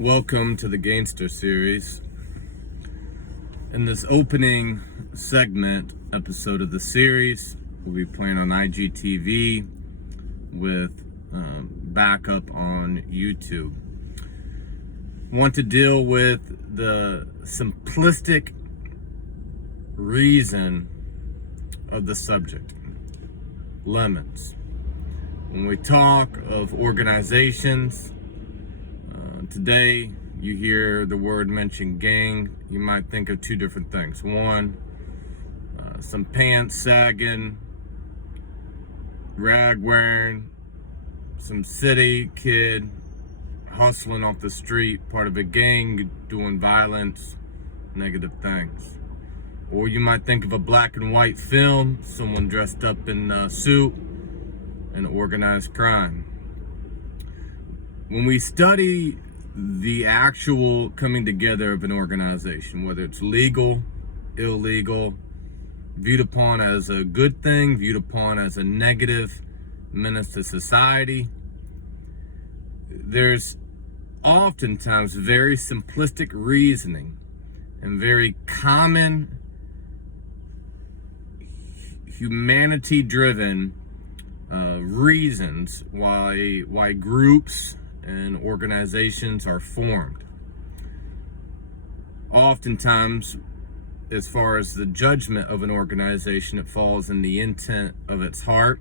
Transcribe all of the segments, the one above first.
Welcome to the Gangsta series. In this opening segment episode of the series, we'll be playing on IGTV with backup on YouTube. I want to deal with the simplistic reason of the subject: lemons. When we talk of organizations, today you hear the word mentioned gang, you might think of two different things. One, some pants sagging, rag wearing, some city kid hustling off the street, part of a gang doing violence, negative things. Or you might think of a black and white film, someone dressed up in a suit, and organized crime. When we study the actual coming together of an organization, whether it's legal, illegal, viewed upon as a good thing, viewed upon as a negative menace to society, there's oftentimes very simplistic reasoning and very common humanity-driven reasons why groups and organizations are formed. Oftentimes, as far as the judgment of an organization, it falls in the intent of its heart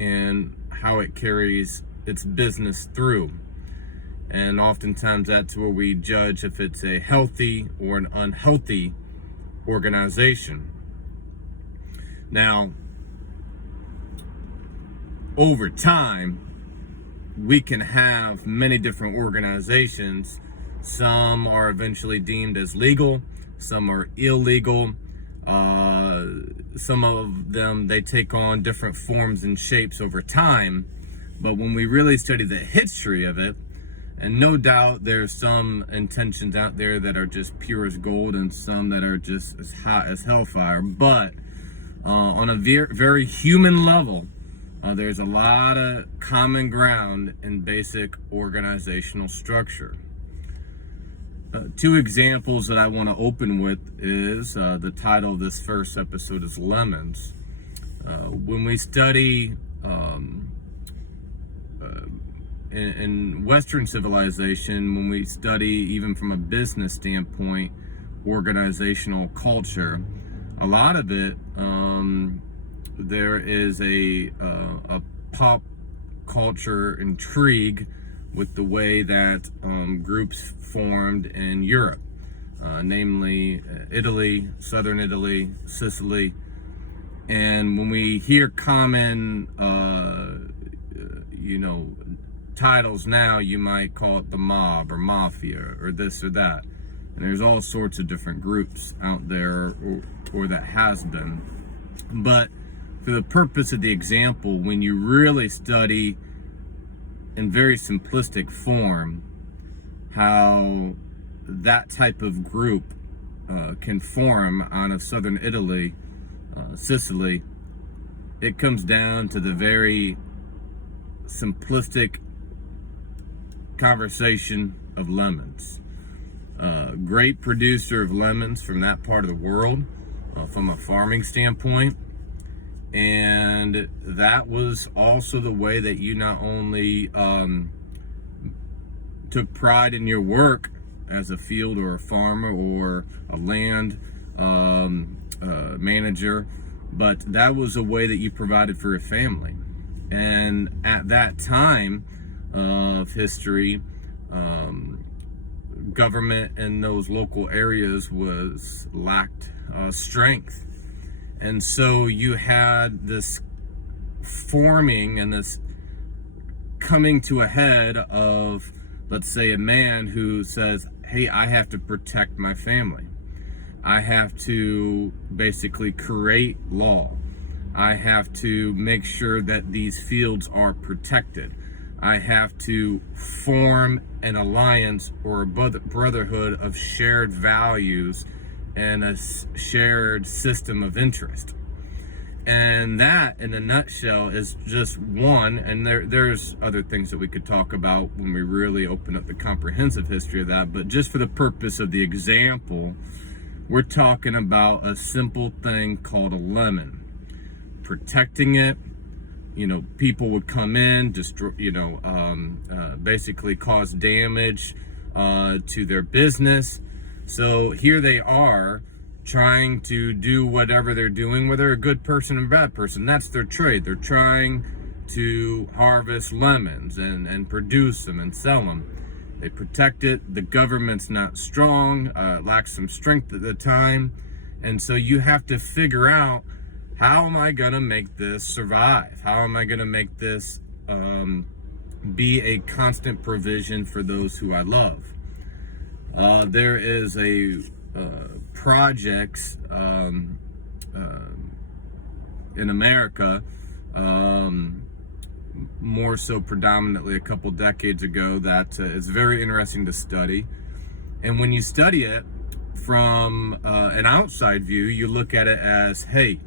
and how it carries its business through. And oftentimes that's where we judge if it's a healthy or an unhealthy organization. Now, over time, we can have many different organizations. Some are eventually deemed as legal, some are illegal. Some of them, they take on different forms and shapes over time. But when we really study the history of it, and no doubt there's some intentions out there that are just pure as gold and some that are just as hot as hellfire. But on a very human level, there's a lot of common ground in basic organizational structure. Two examples that I want to open with is the title of this first episode is Lemons. When we study in Western civilization, when we study even from a business standpoint, organizational culture, a lot of it, there is a pop culture intrigue with the way that groups formed in Europe, namely Italy, southern Italy, Sicily. And when we hear common, titles now, you might call it the mob or mafia or this or that. And there's all sorts of different groups out there, or that has been. But for the purpose of the example, when you really study in very simplistic form how that type of group can form out of southern Italy, Sicily, it comes down to the very simplistic conversation of lemons. Great producer of lemons from that part of the world, from a farming standpoint. And that was also the way that you not only took pride in your work as a field or a farmer or a land manager, but that was a way that you provided for a family. And at that time of history, government in those local areas lacked strength. And so you had this forming and this coming to a head of, let's say, a man who says, hey, I have to protect my family. I have to basically create law. I have to make sure that these fields are protected. I have to form an alliance or a brotherhood of shared values and a shared system of interest. And that, in a nutshell, is just one. And there's other things that we could talk about when we really open up the comprehensive history of that. But just for the purpose of the example, we're talking about a simple thing called a lemon. Protecting it, people would come in, destroy, basically cause damage to their business. So here they are, trying to do whatever they're doing, whether they're a good person or a bad person. That's their trade. They're trying to harvest lemons and produce them and sell them. They protect it. The government's not strong, lacks some strength at the time. And so you have to figure out, how am I going to make this survive? How am I going to make this be a constant provision for those who I love? There is a projects in America, more so predominantly a couple decades ago, that is very interesting to study. And when you study it from an outside view, you look at it as, hey,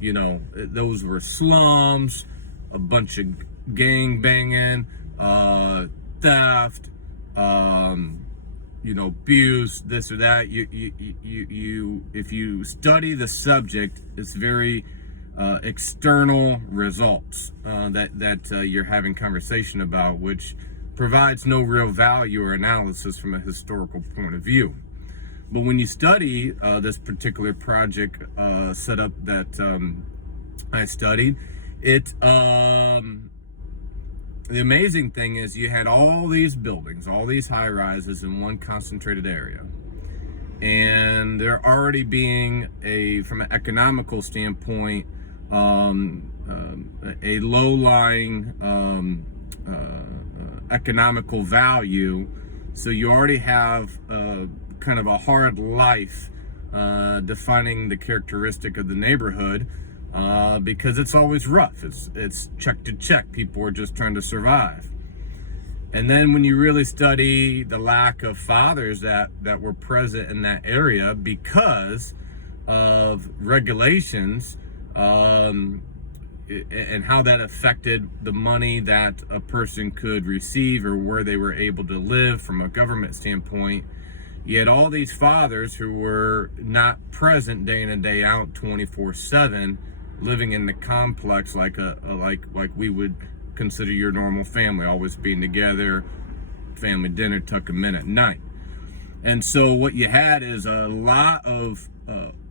those were slums, a bunch of gang banging, theft, abuse, this or that. If you study the subject, it's very external results that you're having conversation about, which provides no real value or analysis from a historical point of view. But when you study this particular project setup that I studied, the amazing thing is you had all these buildings, all these high rises in one concentrated area. And they're already being from an economical standpoint, a low-lying economical value. So you already have kind of a hard life defining the characteristic of the neighborhood, because it's always rough. It's check to check. People are just trying to survive. And then when you really study the lack of fathers that were present in that area because of regulations, and how that affected the money that a person could receive or where they were able to live from a government standpoint, you had all these fathers who were not present day in and day out, 24/7, living in the complex like we would consider your normal family, always being together, family dinner, tuck them in at night. And so what you had is a lot of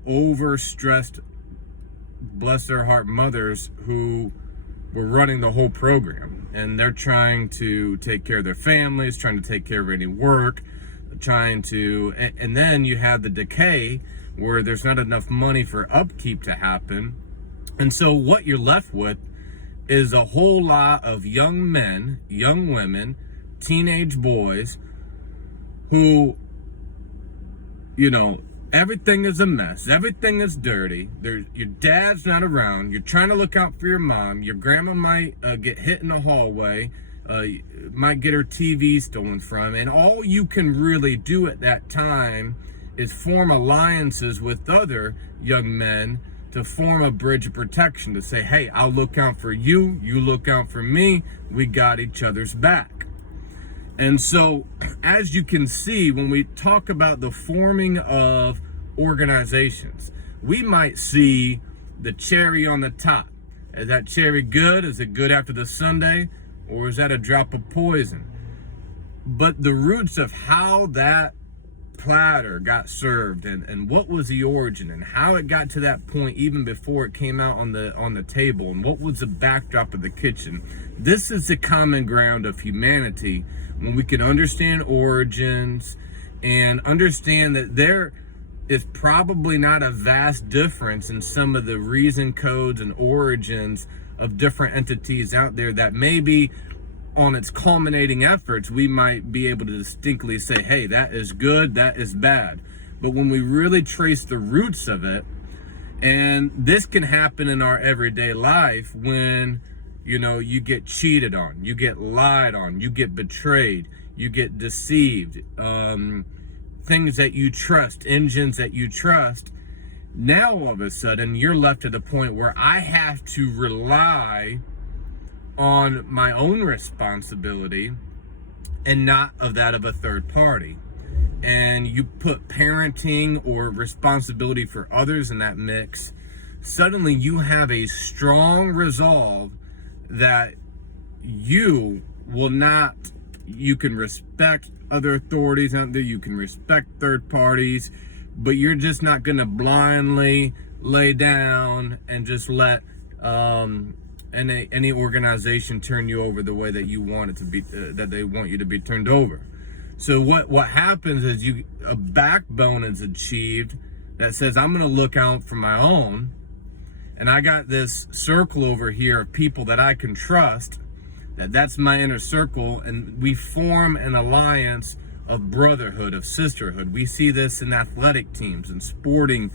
overstressed, bless their heart, mothers who were running the whole program, and they're trying to take care of their families, trying to take care of any work, and then you have the decay where there's not enough money for upkeep to happen. And so what you're left with is a whole lot of young men, young women, teenage boys who, everything is a mess. Everything is dirty. Your dad's not around. You're trying to look out for your mom. Your grandma might get hit in the hallway. Might get her TV stolen from. And all you can really do at that time is form alliances with other young men to form a bridge of protection, to say, hey, I'll look out for you. You look out for me. We got each other's back. And so, as you can see, when we talk about the forming of organizations, we might see the cherry on the top. Is that cherry good? Is it good after the sundae? Or is that a drop of poison? But the roots of how that platter got served and what was the origin and how it got to that point even before it came out on the table, and what was the backdrop of the kitchen. This is the common ground of humanity, when we can understand origins and understand that there is probably not a vast difference in some of the reason codes and origins of different entities out there, that maybe on its culminating efforts, we might be able to distinctly say, hey, that is good, that is bad. But when we really trace the roots of it, and this can happen in our everyday life when, you get cheated on, you get lied on, you get betrayed, you get deceived, things that you trust, engines that you trust, Now, all of a sudden, you're left at the point where I have to rely on my own responsibility and not of that of a third party. And you put parenting or responsibility for others in that mix, suddenly you have a strong resolve that you can respect other authorities out there, you can respect third parties, but you're just not going to blindly lay down and just let any organization turn you over the way that you want it to be, that they want you to be turned over. So what happens is a backbone is achieved that says, I'm going to look out for my own, and I got this circle over here of people that I can trust, that's my inner circle, and we form an alliance of brotherhood, of sisterhood. We see this in athletic teams and sporting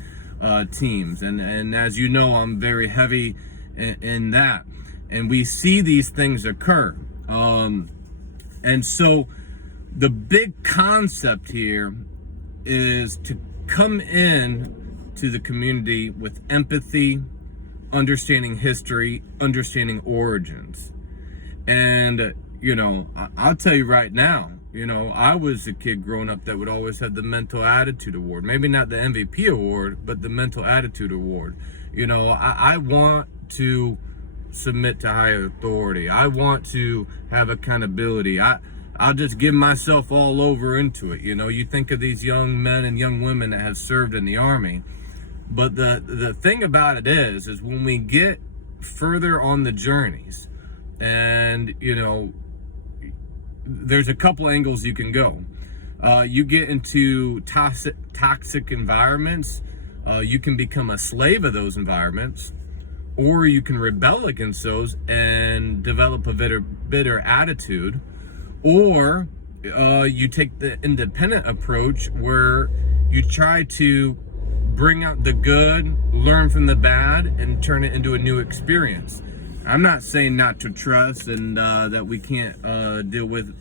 teams, and as you know, I'm very heavy in that, and we see these things occur. And so the big concept here is to come in to the community with empathy, understanding history, understanding origins. And, I'll tell you right now, I was a kid growing up that would always have the mental attitude award. Maybe not the MVP award, but the mental attitude award. I want to submit to higher authority. I want to have accountability. I'll just give myself all over into it. You think of these young men and young women that have served in the Army. But the thing about it is when we get further on the journeys, and, there's a couple angles you can go. You get into toxic environments. You can become a slave of those environments, or you can rebel against those and develop a bitter attitude, or you take the independent approach where you try to bring out the good, learn from the bad, and turn it into a new experience. I'm not saying not to trust and that we can't deal with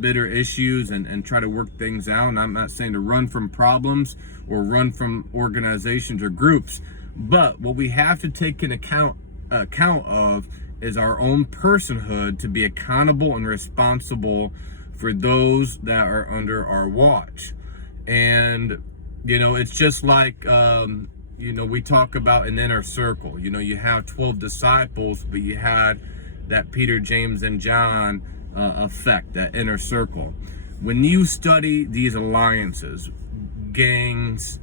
bitter issues and try to work things out. And I'm not saying to run from problems or run from organizations or groups. But what we have to take an account of is our own personhood to be accountable and responsible for those that are under our watch. And, it's just like... we talk about an inner circle. You have 12 disciples, but you had that Peter, James, and John effect, that inner circle. When you study these alliances, gangs,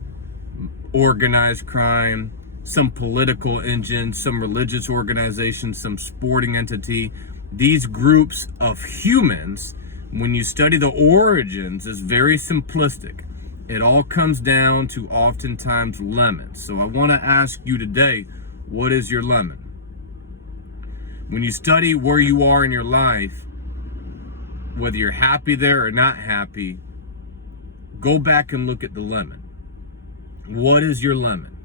organized crime, some political engine, some religious organization, some sporting entity, these groups of humans, when you study the origins, is very simplistic. It all comes down to oftentimes lemons. So I want to ask you today, what is your lemon? When you study where you are in your life, whether you're happy there or not happy, go back and look at the lemon. What is your lemon?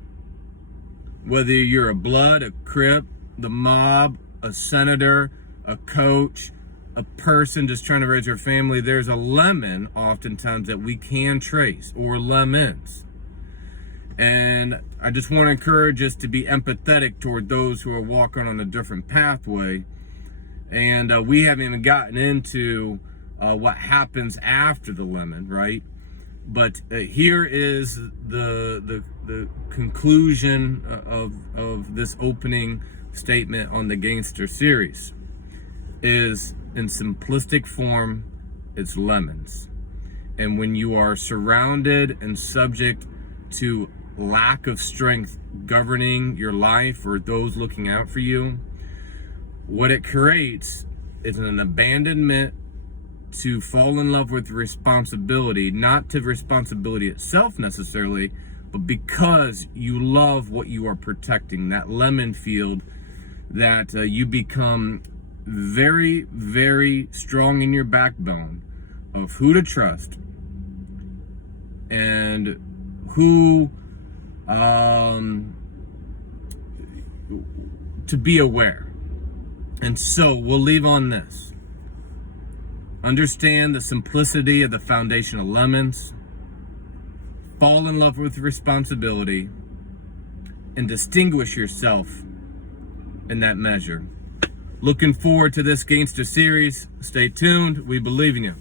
Whether you're a blood, a crip, the mob, a senator, a coach, a person just trying to raise their family, there's a lemon oftentimes that we can trace, or lemons. And I just want to encourage us to be empathetic toward those who are walking on a different pathway. And we haven't even gotten into what happens after the lemon, right? But here is the conclusion of this opening statement on the Gangster series. Is in simplistic form, it's lemons. And when you are surrounded and subject to lack of strength governing your life or those looking out for you, what it creates is an abandonment to fall in love with responsibility, not to responsibility itself necessarily, but because you love what you are protecting, that lemon field, that you become very, very strong in your backbone of who to trust and who to be aware. And so we'll leave on this. Understand the simplicity of the foundation of lemons. Fall in love with responsibility. and distinguish yourself in that measure. Looking forward to this Gangsta series. Stay tuned. We believe in you.